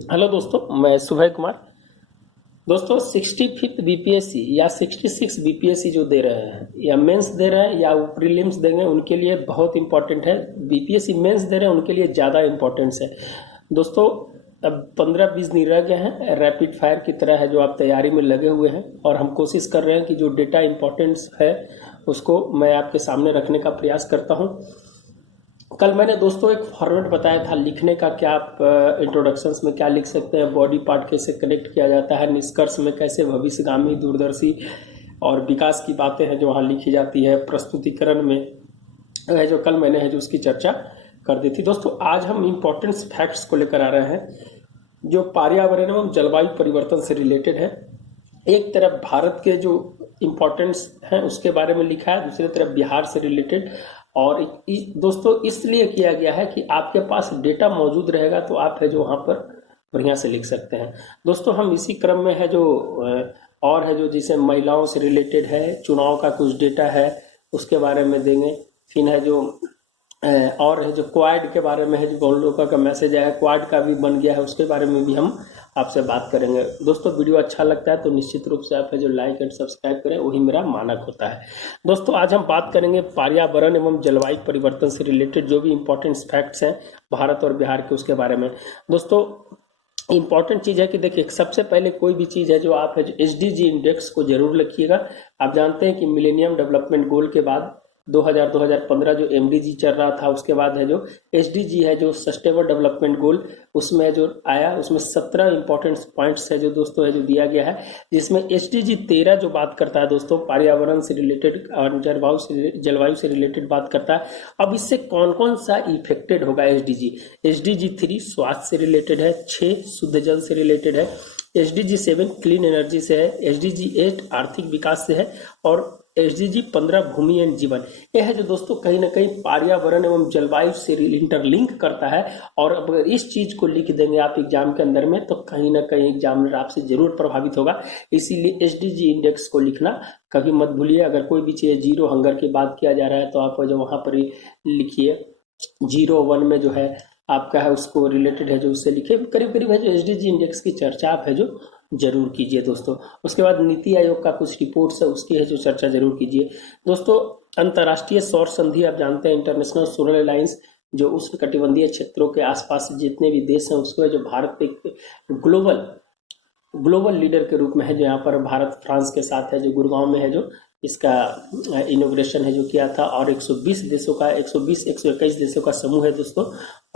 Hello दोस्तों, मैं सुबह कुमार। दोस्तों 65 बीपीएससी या 66 बीपीएससी जो दे रहे हैं या मेंस दे रहे हैं या वो प्रीलिम्स देंगे, उनके लिए बहुत इंपॉर्टेंट है। बीपीएससी मेंस दे रहे हैं उनके लिए ज़्यादा इंपॉर्टेंस है दोस्तों। अब 15-20 दिन रह गए हैं, रैपिड फायर की तरह है जो आप तैयारी में लगे हुए हैं, और हम कोशिश कर रहे हैं कि जो डेटा इंपॉर्टेंस है उसको मैं आपके सामने रखने का प्रयास करता हूं। कल मैंने दोस्तों एक फॉर्मेट बताया था लिखने का, क्या आप इंट्रोडक्शंस में क्या लिख सकते हैं, बॉडी पार्ट कैसे कनेक्ट किया जाता है, निष्कर्ष में कैसे भविष्यगामी दूरदर्शी और विकास की बातें हैं जो वहाँ लिखी जाती है, प्रस्तुतिकरण में है जो कल मैंने है जो उसकी चर्चा कर दी थी। दोस्तों आज हम इम्पोर्टेंट फैक्ट्स को लेकर आ रहे हैं जो पर्यावरण एवं जलवायु परिवर्तन से रिलेटेड है। एक तरफ भारत के जो इम्पोर्टेंस हैं उसके बारे में लिखा है, दूसरी तरफ बिहार से रिलेटेड। और दोस्तों इसलिए किया गया है कि आपके पास डेटा मौजूद रहेगा तो आप है जो वहाँ पर बढ़िया से लिख सकते हैं। दोस्तों हम इसी क्रम में है जो और है जो जिसे महिलाओं से रिलेटेड है, चुनाव का कुछ डेटा है उसके बारे में देंगे। फिर है जो और है जो क्वाड के बारे में है जो बहुत लोगों का मैसेज आया, क्वाड का भी बन गया है, उसके बारे में भी हम आपसे बात करेंगे। दोस्तों वीडियो अच्छा लगता है तो निश्चित रूप से आप है जो लाइक एंड सब्सक्राइब करें, वही मेरा मानक होता है। दोस्तों आज हम बात करेंगे पर्यावरण एवं जलवायु परिवर्तन से रिलेटेड जो भी इंपॉर्टेंट फैक्ट्स हैं भारत और बिहार के, उसके बारे में। दोस्तों इंपॉर्टेंट चीज़ है कि देखिए, सबसे पहले कोई भी चीज़ है जो आप है जो एसडीजी इंडेक्स को जरूर लिखिएगा। आप जानते हैं कि मिलेनियम डेवलपमेंट गोल के बाद 2000-2015 जो एमडीजी चल रहा था, उसके बाद है जो एसडीजी है जो सस्टेनेबल डेवलपमेंट गोल, उसमें जो आया उसमें 17 इंपॉर्टेंट पॉइंट्स है जो दोस्तों है जो दिया गया है, जिसमें एसडीजी 13 जो बात करता है दोस्तों पर्यावरण से रिलेटेड और जलवायु से रिलेटेड बात करता है। अब इससे कौन कौन सा इफेक्टेड होगा एसडीजी? एसडीजी 3 स्वास्थ्य से रिलेटेड है, 6 शुद्ध जल से रिलेटेड है, एसडीजी 7 क्लीन एनर्जी से है, एसडीजी 8 आर्थिक विकास से है, और एसडीजी 15 भूमि एंड जीवन। यह है जो दोस्तों कहीं ना कहीं पर्यावरण एवं जलवायु से इंटरलिंक करता है। और अगर इस चीज को लिख देंगे आप एग्जाम के अंदर में तो कहीं ना कहीं एग्जामिनर आपसे जरूर प्रभावित होगा। इसीलिए एसडीजी इंडेक्स को लिखना कभी मत भूलिए। अगर कोई भी चीज जीरो हंगर की बात किया जा रहा है तो आप जो वहां पर ही लिखिए, 01 में जो है आपका है उसको रिलेटेड है जो उससे लिखे, करीब करीब है जो एसडीजी इंडेक्स की चर्चा आप है जो जरूर कीजिए दोस्तों। उसके बाद नीति आयोग का कुछ रिपोर्ट्स है उसकी है जो चर्चा जरूर कीजिए दोस्तों। अंतर्राष्ट्रीय सौर संधि आप जानते हैं, इंटरनेशनल सोलर अलायंस, जो उष्ण कटिबंधीय क्षेत्रों के आसपास जितने भी देश हैं उसको है जो भारत एक ग्लोबल ग्लोबल लीडर के रूप में है जो यहाँ पर भारत फ्रांस के साथ है जो गुड़गांव में है जो इसका इनोग्रेशन है जो किया था। और 120 देशों का 121 देशों का समूह है दोस्तों।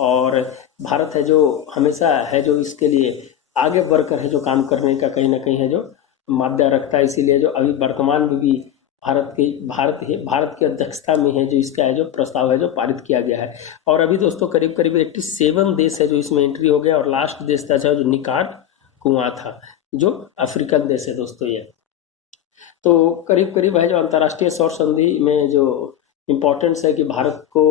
और भारत है जो हमेशा है जो इसके लिए आगे बढ़कर है जो काम करने का कहीं ना कहीं है जो माध्यम रखता है। इसीलिए जो अभी वर्तमान में भी भारत की अध्यक्षता में है जो इसका है जो प्रस्ताव है जो पारित किया गया है। और अभी दोस्तों करीब करीब 87 देश है जो इसमें एंट्री हो गया। और लास्ट देश था जो निकार कुआं था, जो अफ्रीकन देश है दोस्तों ये। तो करीब करीब है जो अंतर्राष्ट्रीय सौर संधि में जो इम्पोर्टेंस है कि भारत को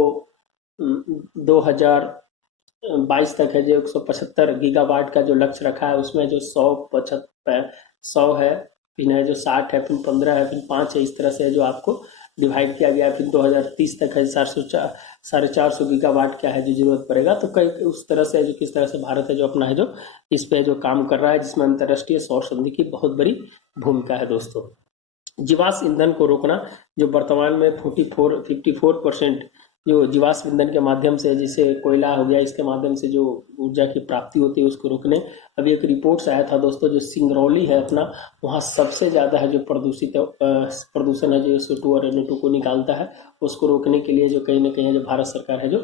2022 तक है जो 175 गीगावाट का जो लक्ष्य रखा है, उसमें जो 100 है, फिर है जो 60 है, फिर 15 है, फिर 5 है, इस तरह से है जो आपको डिवाइड किया गया है। फिर 2030 तक है 450 गीगावाट क्या है जो जरूरत पड़ेगा। तो कई उस तरह से है जो किस तरह से भारत है जो अपना है जो इस पे जो काम कर रहा है, जिसमें अंतर्राष्ट्रीय सौर संधि की बहुत बड़ी भूमिका है दोस्तों। जीवाश्म ईंधन को रोकना, जो वर्तमान में 54% जो जीवाश्म ईंधन के माध्यम से, जैसे कोयला हो गया, इसके माध्यम से जो ऊर्जा की प्राप्ति होती है उसको रोकने। अभी एक रिपोर्ट्स आया था दोस्तों, जो सिंगरौली है अपना, वहाँ सबसे ज़्यादा है जो प्रदूषण है जो SO2 और NO2 को निकालता है। उसको रोकने के लिए जो कहीं ना कहीं जो भारत सरकार है जो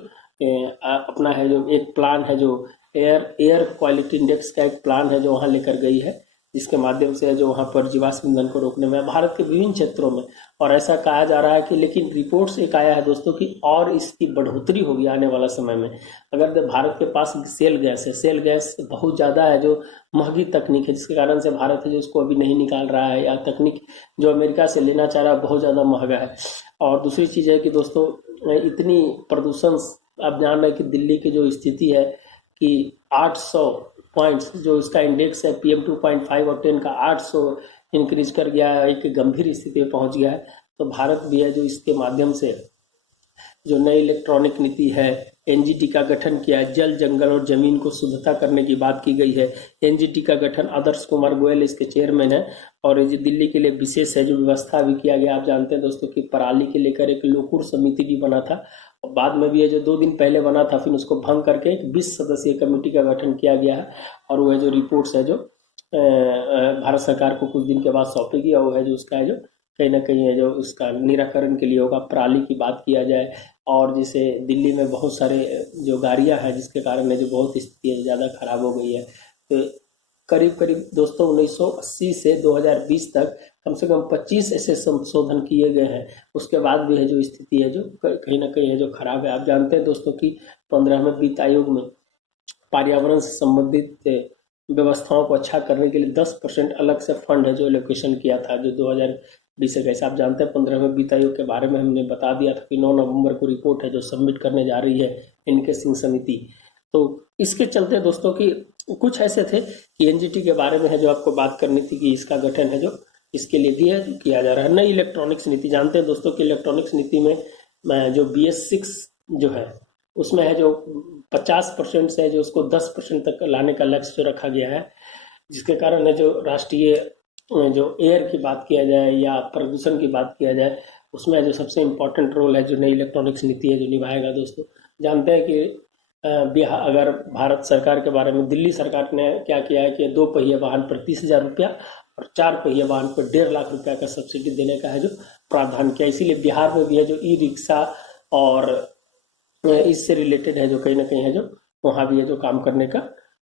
अपना है जो एक प्लान है जो एयर क्वालिटी इंडेक्स का एक प्लान है जो वहाँ लेकर गई है, जिसके माध्यम से जो वहाँ पर जीवाश्म ईंधन को रोकने में भारत के विभिन्न क्षेत्रों में। और ऐसा कहा जा रहा है कि, लेकिन रिपोर्ट से एक आया है दोस्तों कि और इसकी बढ़ोतरी होगी आने वाला समय में। अगर भारत के पास सेल गैस है, सेल गैस बहुत ज़्यादा है जो महंगी तकनीक है, जिसके कारण से भारत है जो उसको अभी नहीं निकाल रहा है, या तकनीक जो अमेरिका से लेना चाह रहा है बहुत ज़्यादा महंगा है। और दूसरी चीज़ है कि दोस्तों इतनी प्रदूषण, आप जान रहे हैं कि दिल्ली की जो स्थिति है कि 800 पॉइंट्स जो इसका इंडेक्स है PM 2.5 और 10 का 800 इंक्रीज कर गया है, एक गंभीर स्थिति में पहुंच गया है। तो भारत भी है जो इसके माध्यम से जो नई इलेक्ट्रॉनिक नीति है, एनजीटी का गठन किया है। जल, जंगल और जमीन को शुद्धता करने की बात की गई है। एनजीटी का गठन आदर्श कुमार गोयल इसके चेयरमैन है। और ये दिल्ली के लिए विशेष है जो व्यवस्था भी किया गया। आप जानते हैं दोस्तों कि पराली के लेकर एक लोकुर समिति भी बना था, और बाद में भी है जो 2 दिन पहले बना था, फिर उसको भंग करके एक 20 सदस्यीय कमेटी का गठन किया गया है। और वो है जो रिपोर्ट्स है जो भारत सरकार को कुछ दिन के बाद सौंपेगी, और वो है जो उसका है जो कहीं ना कहीं है जो उसका निराकरण के लिए होगा। पराली की बात किया जाए, और जैसे दिल्ली में बहुत सारे जो गाड़ियां हैं जिसके कारण है जो बहुत स्थिति ज़्यादा खराब हो गई है। तो करीब करीब दोस्तों 1980 से 2020 तक कम से कम 25 ऐसे संशोधन किए गए हैं। उसके बाद भी है जो स्थिति है जो कहीं ना कहीं है जो खराब है। आप जानते हैं दोस्तों कि 15वें वित्त आयोग में पर्यावरण से संबंधित व्यवस्थाओं को अच्छा करने के लिए 10% अलग से फंड है जो एलोकेशन किया था, जो 2020 से कैसे। आप जानते हैं 15वें वित्त आयोग के बारे में हमने बता दिया था कि 9 नवंबर को रिपोर्ट है जो सबमिट करने जा रही है इनके सिंह समिति। तो इसके चलते दोस्तों की कुछ ऐसे थे कि एनजीटी के बारे में है जो आपको बात करनी थी कि इसका गठन है जो इसके लिए भी है किया जा रहा है। नई इलेक्ट्रॉनिक्स नीति, जानते हैं दोस्तों कि इलेक्ट्रॉनिक्स नीति में जो BS6 जो है उसमें है जो 50% से जो उसको 10% तक लाने का लक्ष्य जो रखा गया है, जिसके कारण है जो राष्ट्रीय जो एयर की बात किया जाए या प्रदूषण की बात किया जाए, उसमें जो सबसे इम्पोर्टेंट रोल है जो नई इलेक्ट्रॉनिक्स नीति है जो निभाएगा। दोस्तों जानते हैं कि बिहार, अगर भारत सरकार के बारे में दिल्ली सरकार ने क्या किया है कि 2 पहिए वाहन पर 30,000 रुपया और 4 पहिए वाहन पर 1.5 लाख रुपया का सब्सिडी देने का है जो प्रावधान किया। इसीलिए बिहार में भी है जो ई-रिक्शा और इससे रिलेटेड है जो कहीं ना कहीं है जो वहाँ भी है जो काम करने का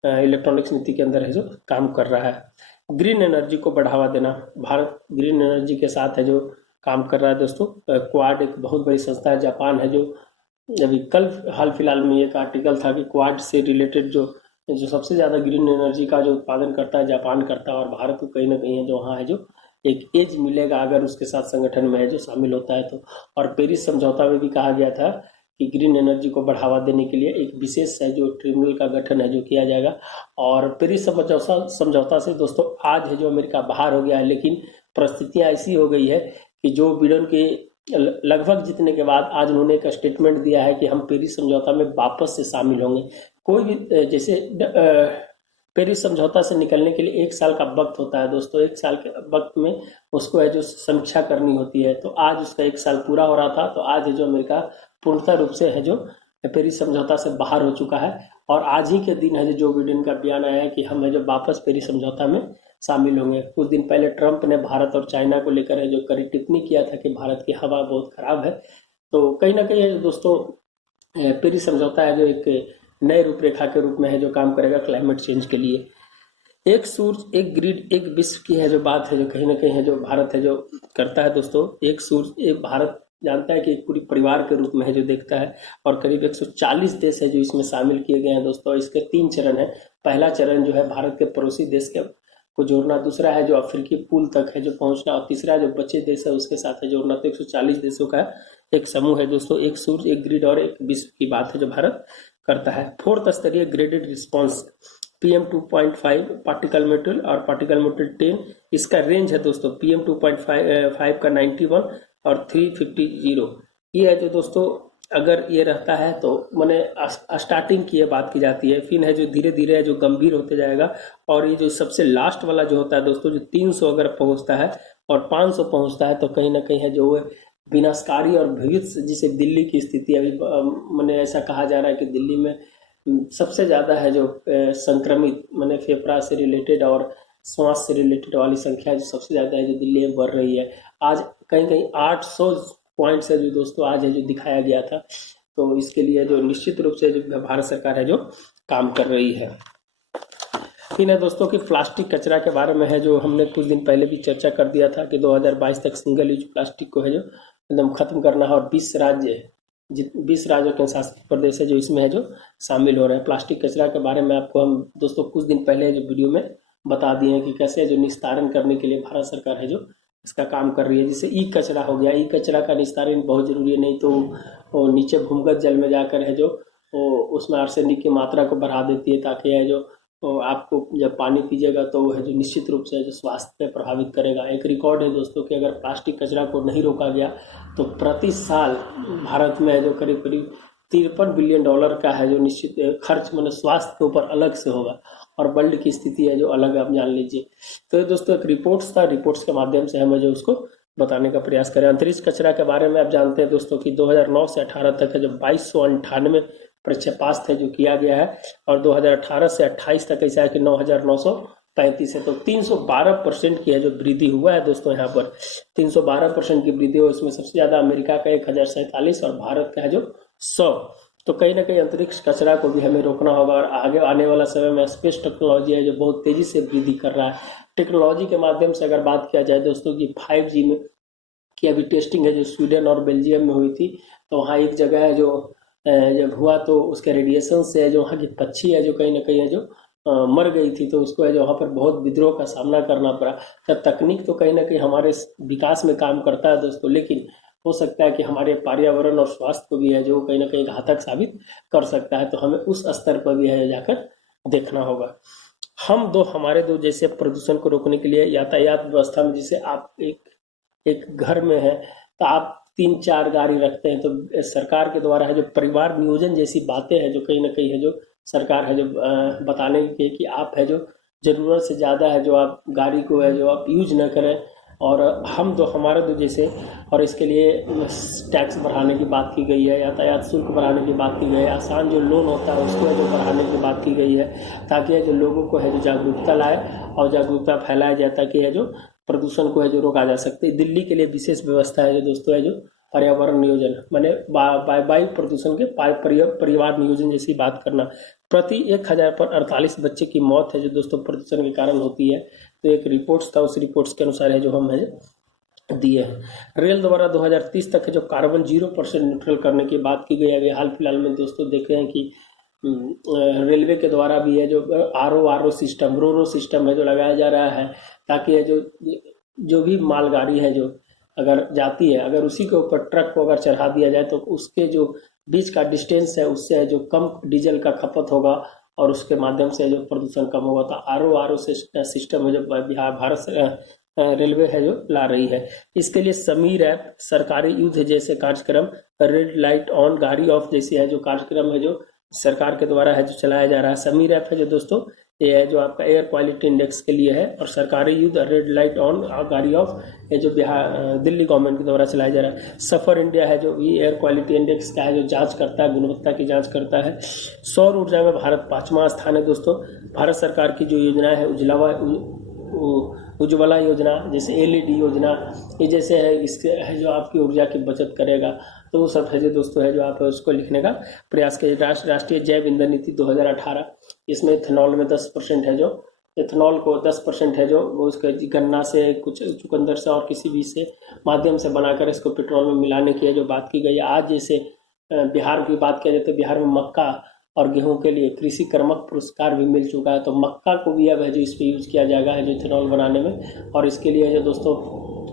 इलेक्ट्रॉनिक्स नीति के अंदर है जो काम कर रहा है। ग्रीन एनर्जी को बढ़ावा देना, भारत ग्रीन एनर्जी के साथ है जो काम कर रहा है। दोस्तों क्वाड एक बहुत बड़ी संस्था है, जापान है जो अभी कल हाल फिलहाल में एक आर्टिकल था कि क्वाड से रिलेटेड जो सबसे ज़्यादा ग्रीन एनर्जी का जो उत्पादन करता है जापान करता है, और भारत को कहीं ना कहीं है जो वहाँ है जो एक एज मिलेगा अगर उसके साथ संगठन में है जो शामिल होता है तो। और पेरिस समझौता में भी कहा गया था कि ग्रीन एनर्जी को बढ़ावा देने के लिए एक विशेष है जो ट्रिब्यूनल का गठन है जो किया जाएगा। और पेरिस समझौता से दोस्तों आज है जो अमेरिका बाहर हो गया है, लेकिन परिस्थितियां ऐसी हो गई है कि जो बिडेन के लगभग जीतने के बाद आज उन्होंने एक स्टेटमेंट दिया है कि हम पेरिस समझौता में वापस से शामिल होंगे। कोई भी जैसे पेरिस समझौता से निकलने के लिए 1 साल का वक्त होता है दोस्तों, 1 साल के वक्त में उसको है जो समीक्षा करनी होती है। तो आज उसका 1 साल पूरा हो रहा था, तो आज है जो अमेरिका पूर्णतः रूप से है जो पेरिस समझौता से बाहर हो चुका है। और आज ही के दिन है जो बिडेन का बयान आया है कि हम है जो वापस पेरिस समझौता में शामिल होंगे। कुछ दिन पहले ट्रंप ने भारत और चाइना को लेकर है जो कड़ी टिप्पणी किया था कि भारत की हवा बहुत खराब है। तो कहीं ना कहीं दोस्तों पेरिस समझौता है जो एक नए रूपरेखा के रूप में है जो काम करेगा क्लाइमेट चेंज के लिए। एक सूरज, एक ग्रिड, एक विश्व की है जो बात है जो कहीं ना कहीं है जो भारत है जो करता है। दोस्तों एक सूरज, एक भारत जानता है कि एक पूरी परिवार के रूप में है जो देखता है, और करीब 140 देश है जो इसमें शामिल किए गए हैं। दोस्तों इसके 3 चरण है। पहला चरण जो है भारत के पड़ोसी देश के को जोड़ना, दूसरा है जो अफ्रीकी पुल तक है जो पहुंचना, और तीसरा जो बचे देश है उसके साथ है जोड़ना। तो 140 देशों का एक समूह है दोस्तों। एक सूरज, एक ग्रिड और एक विश्व की बात है जो भारत करता है। 4th स्तरीय graded response PM 2.5 particle material और पार्टिकल मेटेरियल 10, इसका रेंज है दोस्तों PM 2.5 का 91 और 350। ये है जो दोस्तों अगर ये रहता है तो मैंने स्टार्टिंग की बात की जाती है, फिर है जो धीरे धीरे है जो गंभीर होते जाएगा। और ये जो सबसे लास्ट वाला जो होता है दोस्तों, जो 300 अगर पहुंचता है और 500 पहुंचता है तो कहीं ना कहीं है जो विनाशकारी और भविष्य, जिसे दिल्ली की स्थिति अभी मैंने ऐसा कहा जा रहा है कि दिल्ली में सबसे ज़्यादा है जो संक्रमित मैंने फेफड़ा से रिलेटेड और श्वास से रिलेटेड वाली संख्या जो सबसे ज़्यादा है जो दिल्ली में बढ़ रही है। आज कहीं कहीं 800 पॉइंट्स है जो दोस्तों आज है जो दिखाया गया था। तो इसके लिए जो निश्चित रूप से जो भारत सरकार है जो काम कर रही है। फिर है दोस्तों कि प्लास्टिक कचरा के बारे में है जो हमने कुछ दिन पहले भी चर्चा कर दिया था कि 2022 तक सिंगल यूज प्लास्टिक को है जो एकदम खत्म करना है, और 20 राज्यों के शासित प्रदेश है जो इसमें है जो शामिल हो रहे हैं। प्लास्टिक कचरा के बारे में आपको हम दोस्तों कुछ दिन पहले जो वीडियो में बता दिए हैं कि कैसे जो निस्तारण करने के लिए भारत सरकार है जो इसका काम कर रही है। जैसे ई कचरा हो गया, ई कचरा का निस्तारण बहुत जरूरी है, नहीं तो वो नीचे भूमिगत जल में जाकर है जो उसमें आर्सेनिक की मात्रा को बढ़ा देती है, ताकि है जो आपको जब पानी पीजिएगा तो वो है जो निश्चित रूप से जो स्वास्थ्य पे प्रभावित करेगा। एक रिकॉर्ड है दोस्तों कि अगर प्लास्टिक कचरा को नहीं रोका गया तो प्रति साल भारत में जो करीब करीब $53 बिलियन का है जो निश्चित खर्च मतलब स्वास्थ्य के ऊपर अलग से होगा, और वर्ल्ड की स्थिति है जो अलग आप जान लीजिए। तो ये दोस्तों एक रिपोर्ट्स था, रिपोर्ट्स के माध्यम से हम जो उसको बताने का प्रयास करें। अंतरिक्ष कचरा के बारे में आप जानते हैं दोस्तों कि 2009 से 18 तक है जो 2298 प्रक्षेपास्त्र है जो किया गया है, और 2018 से 28 तक ऐसा है कि 9935 है। तो 312% की है जो वृद्धि हुआ है दोस्तों, यहाँ पर 312% की वृद्धि हो। इसमें सबसे ज्यादा अमेरिका का 1047 और भारत का है जो 100। तो कहीं ना कहीं अंतरिक्ष कचरा को भी हमें रोकना होगा, और आगे आने वाला समय में स्पेस टेक्नोलॉजी है जो बहुत तेजी से वृद्धि कर रहा है। टेक्नोलॉजी के माध्यम से अगर बात किया जाए दोस्तों की 5G में की अभी टेस्टिंग है जो स्वीडन और बेल्जियम में हुई थी, तो वहाँ एक जगह है जो जब हुआ तो उसके रेडिएशन से जो वहाँ की पक्षी है जो कहीं ना कहीं है जो मर गई थी, तो उसको है जो वहाँ पर बहुत विद्रोह का सामना करना पड़ा। तो तकनीक तो कहीं ना कहीं हमारे विकास में काम करता है दोस्तों, लेकिन हो सकता है कि हमारे पर्यावरण और स्वास्थ्य को भी है जो कहीं ना कहीं घातक साबित कर सकता है। तो हमें उस स्तर पर भी है जाकर देखना होगा। हमारे दो जैसे प्रदूषण को रोकने के लिए यातायात व्यवस्था में, जैसे आप एक घर में है तो आप 3-4 गाड़ी रखते हैं, तो सरकार के द्वारा है जो परिवार नियोजन जैसी बातें हैं जो कहीं ना कहीं है जो सरकार है जो बताने की कि आप है जो जरूरत से ज़्यादा है जो आप गाड़ी को है जो आप यूज न करें। और हमारे दो जैसे, और इसके लिए टैक्स बढ़ाने की बात की गई है, यातायात शुल्क बढ़ाने की बात की गई है, आसान जो लोन होता है उसको है जो बढ़ाने की बात की गई है, ताकि जो लोगों को है जो जागरूकता लाए और जागरूकता फैलाया जाए, ताकि है जो प्रदूषण को है जो रोका जा सकते हैं। दिल्ली के लिए विशेष व्यवस्था है जो दोस्तों है जो पर्यावरण नियोजन माने वायु प्रदूषण के परिवार नियोजन जैसी बात करना। प्रति 1000 पर 48 बच्चे की मौत है जो दोस्तों प्रदूषण के कारण होती है। तो एक रिपोर्ट्स था, उस रिपोर्ट्स के अनुसार है जो हम है दिए हैं। रेल द्वारा 2030 तक है जो कार्बन 0% न्यूट्रल करने की बात की गई है। अभी हाल फिलहाल में दोस्तों देख रहे हैं कि रेलवे के द्वारा भी है जो आरओ सिस्टम, रो सिस्टम है जो लगाया जा रहा है, ताकि है जो भी मालगाड़ी है जो अगर जाती है, अगर उसी के ऊपर ट्रक को अगर चढ़ा दिया जाए तो उसके जो बीच का डिस्टेंस है उससे जो कम डीजल का खपत होगा, और उसके माध्यम से जो प्रदूषण कम होगा। तो आरओ सिस्टम है जो बिहार भारत रेलवे है जो ला रही है। इसके लिए समीर ऐप, सरकारी युद्ध जैसे कार्यक्रम, रेड लाइट ऑन गाड़ी ऑफ जैसे है जो कार्यक्रम है जो सरकार के द्वारा है जो चलाया जा रहा है। समीर ऐप है जो दोस्तों ये है जो आपका एयर क्वालिटी इंडेक्स के लिए है, और सरकारी युद्ध रेड लाइट ऑन गाड़ी ऑफ ये जो बिहार दिल्ली गवर्नमेंट के द्वारा चलाया जा रहा है। सफर इंडिया है जो ये एयर क्वालिटी इंडेक्स का है जो जांच करता है, गुणवत्ता की जांच करता है। सौर ऊर्जा में भारत 5वां स्थान है दोस्तों। भारत सरकार की जो योजना है उज्ज्वला योजना, जैसे LED योजना, ये जैसे है इसके है जो आपकी ऊर्जा की बचत करेगा। तो वो सब है जो दोस्तों है जो आप उसको लिखने का प्रयास करिए। राष्ट्रीय जैव ईंधन नीति 2018, इसमें इथेनॉल में 10% है जो इथेनॉल को 10% है जो वो उसके गन्ना से कुछ चुकंदर से और किसी भी से माध्यम से बनाकर इसको पेट्रोल में मिलाने की है जो बात की गई है। आज जैसे बिहार की बात किया जाए तो बिहार में मक्का और गेहूं के लिए कृषि कर्मक पुरस्कार भी मिल चुका है। तो मक्का को भी अब है जो इस पे यूज किया जाएगा है जो इथेनॉल बनाने में, और इसके लिए जो दोस्तों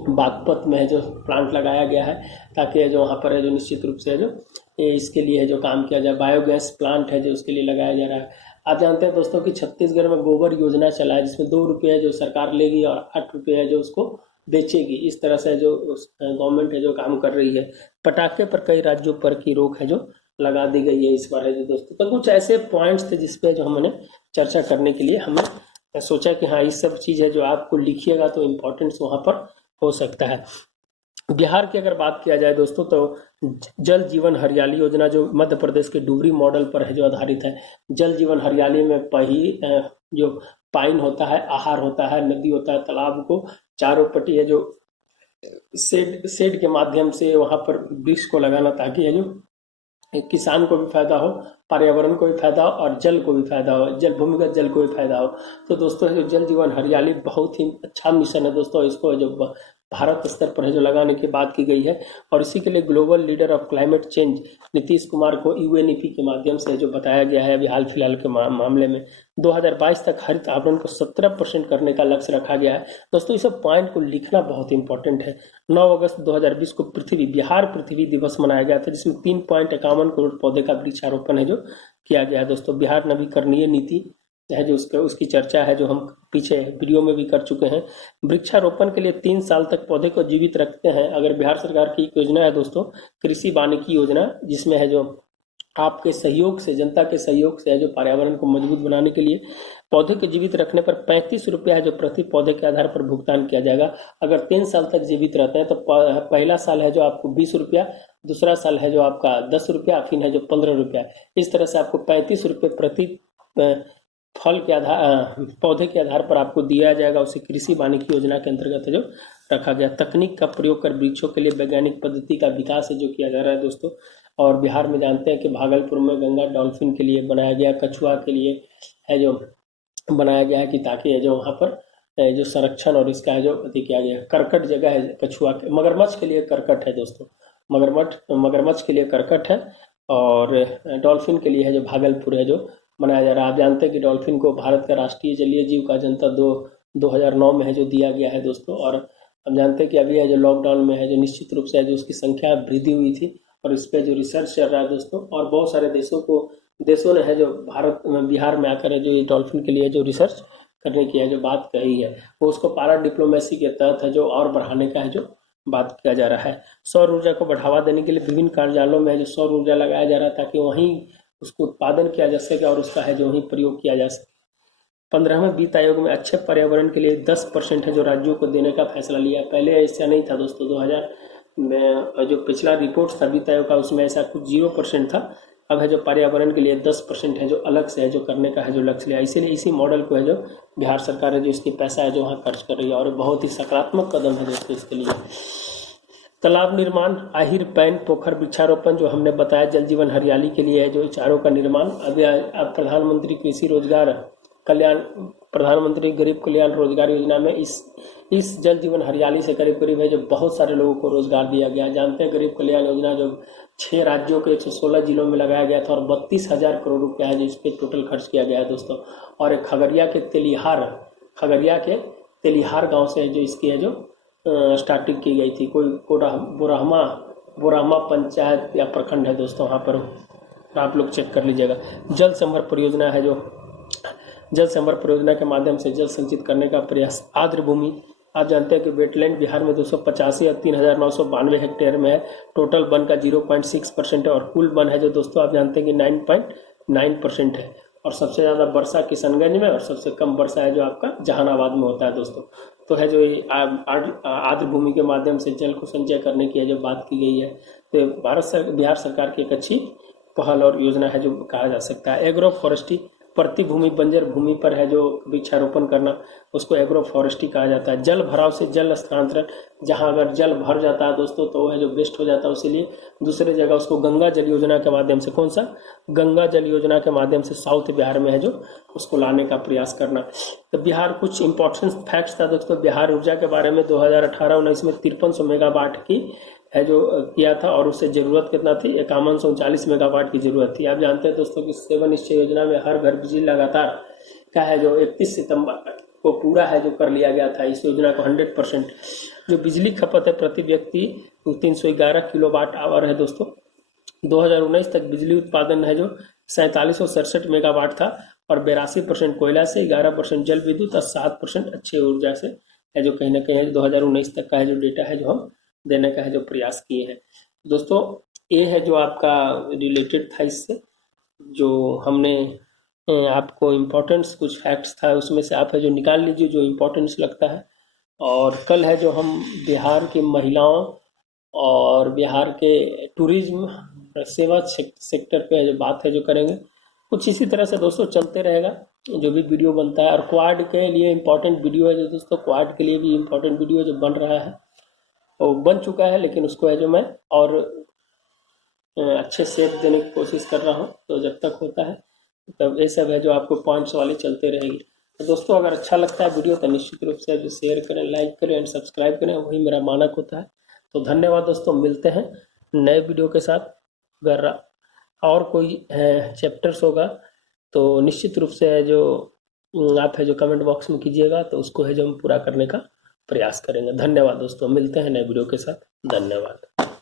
बागपत में है जो प्लांट लगाया गया है, ताकि जो वहाँ पर है जो निश्चित रूप से है जो इसके लिए है जो काम किया जाए। बायोगैस प्लांट है जो उसके लिए लगाया जा रहा है। आप जानते हैं दोस्तों कि छत्तीसगढ़ में गोबर योजना चला है, जिसमें 2 रुपये है जो सरकार लेगी और 8 रुपये है जो उसको बेचेगी। इस तरह से जो गवर्नमेंट है जो काम कर रही है। पटाखे पर कई राज्यों पर की रोक है जो लगा दी गई है इस बार है जो दोस्तों। तो कुछ ऐसे पॉइंट्स थे जिसपे जो हमने चर्चा करने के लिए हमने सोचा कि हाँ इस सब चीज़ है जो आपको लिखिएगा तो इम्पोर्टेंस वहाँ पर हो सकता है। बिहार की अगर बात किया जाए दोस्तों तो जल जीवन हरियाली योजना जो मध्य प्रदेश के डुबरी मॉडल पर है जो आधारित है। जल जीवन हरियाली में जो पाइन होता है, आहार होता है, नदी होता है, तालाब को चारों पट्टी है जो शेड के माध्यम से वहां पर वृक्ष को लगाना, ताकि है जो किसान को भी फायदा हो, पर्यावरण को भी फायदा हो और जल को भी फायदा हो, भूमिगत जल को भी फायदा हो। तो दोस्तों जो जल जीवन हरियाली बहुत ही अच्छा मिशन है दोस्तों। इसको जो भारत स्तर पर है जो लगाने की बात की गई है, और इसी के लिए global leader of climate change Nitish Kumar को UNEP के माध्यम से जो बताया गया है अभी हाल फिलहाल के मामले में 2022 तक हरित आवरण को 17% करने का लक्ष्य रखा गया है। दोस्तों इस पॉइंट को लिखना बहुत इंपॉर्टेंट है। 9 अगस्त 2020 को बिहार पृथ्वी दिवस मनाया गया था, जिसमें 3.51 करोड़ पौधे का वृक्षारोपण है जो किया गया है। दोस्तों बिहार नवीकरणीय नीति है जो उसकी चर्चा है जो हम पीछे वीडियो में भी कर चुके हैं। वृक्षारोपण के लिए 3 साल तक पौधे को जीवित रखते हैं। अगर बिहार सरकार की योजना है दोस्तों कृषि वानिकी योजना, जिसमें है जो आपके सहयोग से, जनता के सहयोग से है जो पर्यावरण को मजबूत बनाने के लिए पौधे को जीवित रखने पर 35 रुपया है जो प्रति पौधे के आधार पर भुगतान किया जाएगा। अगर 3 साल तक जीवित रहते हैं तो पहला साल है जो आपको 20 रुपया, दूसरा साल है जो आपका 10 रुपया, फिर है जो 15 रुपया। इस तरह से आपको 35 रुपये प्रति फल के आधार, पौधे के आधार पर आपको दिया जाएगा। उसे कृषि वानिकी योजना के अंतर्गत है जो रखा गया। तकनीक का प्रयोग कर वृक्षों के लिए वैज्ञानिक पद्धति का विकास है जो किया जा रहा है दोस्तों। और बिहार में जानते हैं कि भागलपुर में गंगा डॉल्फिन के लिए बनाया गया, कछुआ के लिए है जो बनाया गया है कि ताकि है जो वहाँ पर जो संरक्षण और इसका है जो अति किया गया। करकट जगह है कछुआ के, मगरमच्छ के लिए करकट है दोस्तों, मगरमच्छ के लिए करकट है। और डॉल्फिन के लिए है जो भागलपुर है जो बनाया जा रहा है। आप जानते हैं कि डॉल्फिन को भारत का राष्ट्रीय जलीय जीव का जनता 2009 में है जो दिया गया है दोस्तों। और हम जानते हैं कि अभी है जो लॉकडाउन में है जो निश्चित रूप से है जो उसकी संख्या वृद्धि हुई थी और इस पर जो रिसर्च चल रहा है दोस्तों। और बहुत सारे देशों ने है जो बिहार में आकर है जो ये डॉल्फिन के लिए जो रिसर्च करने की है जो बात कही है, वो उसको पारा डिप्लोमेसी के तहत है जो और बढ़ाने का है जो बात किया जा रहा है। सौर ऊर्जा को बढ़ावा देने के लिए विभिन्न कार्यालयों में है जो सौर ऊर्जा लगाया जा रहा है ताकि वहीं उसको उत्पादन किया जा सके और उसका है जो वहीं प्रयोग किया जा सके। 15वें वित्त आयोग में अच्छे पर्यावरण के लिए 10% है जो राज्यों को देने का फैसला लिया। पहले ऐसा नहीं था दोस्तों, 2000 में जो पिछला रिपोर्ट था वित्त आयोग का उसमें ऐसा कुछ 0% था। अब है जो पर्यावरण के लिए 10% है जो अलग से है जो करने का है जो लक्ष्य लिया। इसीलिए इसी मॉडल को है जो बिहार सरकार है जो इसकी पैसा है जो वहाँ खर्च कर रही है और बहुत ही सकारात्मक कदम है दोस्तों इसके लिए। तालाब निर्माण, आहिर, पैन, पोखर, वृक्षारोपण जो हमने बताया, जल जीवन हरियाली के लिए है जो चारों का निर्माण। अभी प्रधानमंत्री कृषि रोजगार कल्याण, प्रधानमंत्री गरीब कल्याण रोजगार योजना में इस जल जीवन हरियाली से करीब करीब है जो बहुत सारे लोगों को रोजगार दिया गया। जानते हैं गरीब कल्याण योजना जो 6 राज्यों के 116 जिलों में लगाया गया था और 32,000 करोड़ रुपया है जो इस पर टोटल खर्च किया गया है दोस्तों। और एक खगड़िया के तेलिहार गाँव से जो इसकी है जो स्टार्टिंग की गई थी। कोई बोराहमा पंचायत या प्रखंड है दोस्तों, वहाँ पर आप लोग चेक कर लीजिएगा। जल संभर परियोजना है जो जल संभर परियोजना के माध्यम से जल संचित करने का प्रयास। आर्द्र भूमि, आप जानते हैं कि वेटलैंड बिहार में 285 और 3,992 हेक्टेयर में है। टोटल वन का 0.6% है और कुल वन है जो दोस्तों आप जानते हैं कि 9.9% है। और सबसे ज़्यादा वर्षा किशनगंज में और सबसे कम वर्षा है जो आपका जहानाबाद में होता है दोस्तों। तो है जो आर्द्र भूमि के माध्यम से जल को संचय करने की है जो बात की गई है, तो बिहार सरकार की एक अच्छी पहल और योजना है जो कहा जा सकता है। एग्रो फॉरेस्ट्री, प्रति भूमि बंजर भूमि पर है जो वृक्षारोपण करना, उसको एग्रो फॉरेस्ट्री कहा जाता है। जल भराव से जल स्थानांतरण, जहां अगर जल भर जाता है दोस्तों तो वो है जो वेस्ट हो जाता है, इसीलिए दूसरे जगह उसको गंगा जल योजना के माध्यम से, कौन सा, गंगा जल योजना के माध्यम से साउथ बिहार में है जो उसको लाने का प्रयास करना। तो बिहार, कुछ इंपॉर्टेंट फैक्ट्स था दोस्तों बिहार ऊर्जा के बारे में। 2018-19 में 5300 मेगावाट की है जो किया था और उससे जरूरत कितना थी, 5139 मेगावाट की जरूरत थी। आप जानते हैं दोस्तों कि 7 निश्चय योजना में हर घर बिजली लगातार का है जो 31 सितंबर को पूरा है जो कर लिया गया था। इस योजना को 100% जो बिजली खपत है प्रति व्यक्ति 311 किलोवाट आवर है दोस्तों। 2019 तक बिजली उत्पादन है जो 4767 मेगावाट था और 82% कोयला से, 11% जल विद्युत और 7% अच्छे ऊर्जा से है जो कहीं ना कहीं 2019 तक का है जो डेटा है जो हम देने का है जो प्रयास किए हैं दोस्तों। ये है जो आपका रिलेटेड था इससे, जो हमने आपको इम्पोर्टेंट्स कुछ फैक्ट्स था उसमें से आप है जो निकाल लीजिए जो इम्पोर्टेंस लगता है। और कल है जो हम बिहार की महिलाओं और बिहार के टूरिज्म सेवा सेक्टर पे जो बात है जो करेंगे। कुछ इसी तरह से दोस्तों चलते रहेगा जो भी वीडियो बनता है। और क्वाड के लिए इम्पोर्टेंट वीडियो है जो दोस्तों, क्वाड के लिए भी इम्पोर्टेंट वीडियो जो बन रहा है वो बन चुका है, लेकिन उसको है जो मैं और अच्छे शेप देने की कोशिश कर रहा हूँ। तो जब तक होता है तब ये सब है जो आपको पॉइंट्स वाली चलते रहेगी। तो दोस्तों अगर अच्छा लगता है वीडियो तो निश्चित रूप से जो शेयर करें, लाइक करें एंड सब्सक्राइब करें, वही मेरा मानक होता है। तो धन्यवाद दोस्तों, मिलते हैं नए वीडियो के साथ। अगर और कोई चैप्टर्स होगा तो निश्चित रूप से है जो आप है जो कमेंट बॉक्स में कीजिएगा, तो उसको है जो हम पूरा करने का प्रयास करेंगे। धन्यवाद दोस्तों, मिलते हैं नए वीडियो के साथ। धन्यवाद।